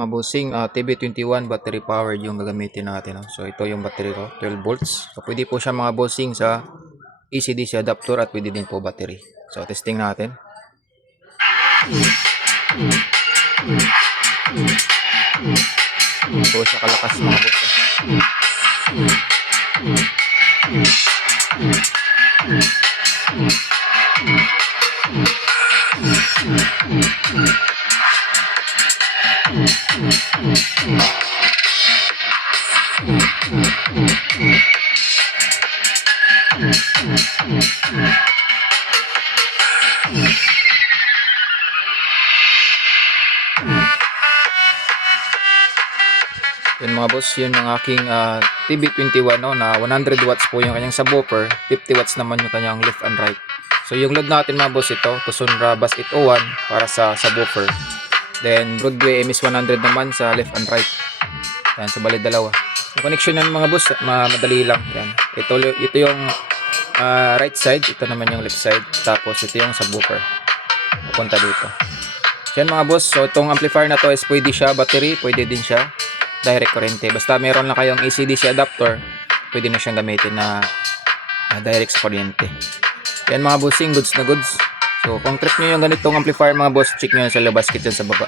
mga bossing, TB21 battery powered yung gagamitin natin. So ito yung battery ko, 12 volts. So pwede po siya mga bossing sa AC/DC adapter at pwede din po battery. So testing natin. Po siya kalakas mga boss. Yun mga boss, yun ang aking TB21 na 100 watts po yung kanyang subwoofer, 50 watts naman yung kanyang left and right. So yung load natin mga boss ito, Tucson Bass 801 para sa subwoofer. Then Broadway MS100 naman sa left and right. Yan, so bali dalawa. Yung connection ng mga boss, madali lang. Yan. Ito yung right side, ito naman yung left side. Tapos ito yung subwoofer. Pupunta dito. So yan mga boss, so itong amplifier na to is pwede siya battery, pwede din siya direct kurente. Basta meron lang kayong AC/DC adapter, pwede na siyang gamitin na direct sa kuryente. Yan mga bossing, goods na goods. So kung trip nyo yung ganitong amplifier mga boss, check nyo sa labas kit dyan sa baba.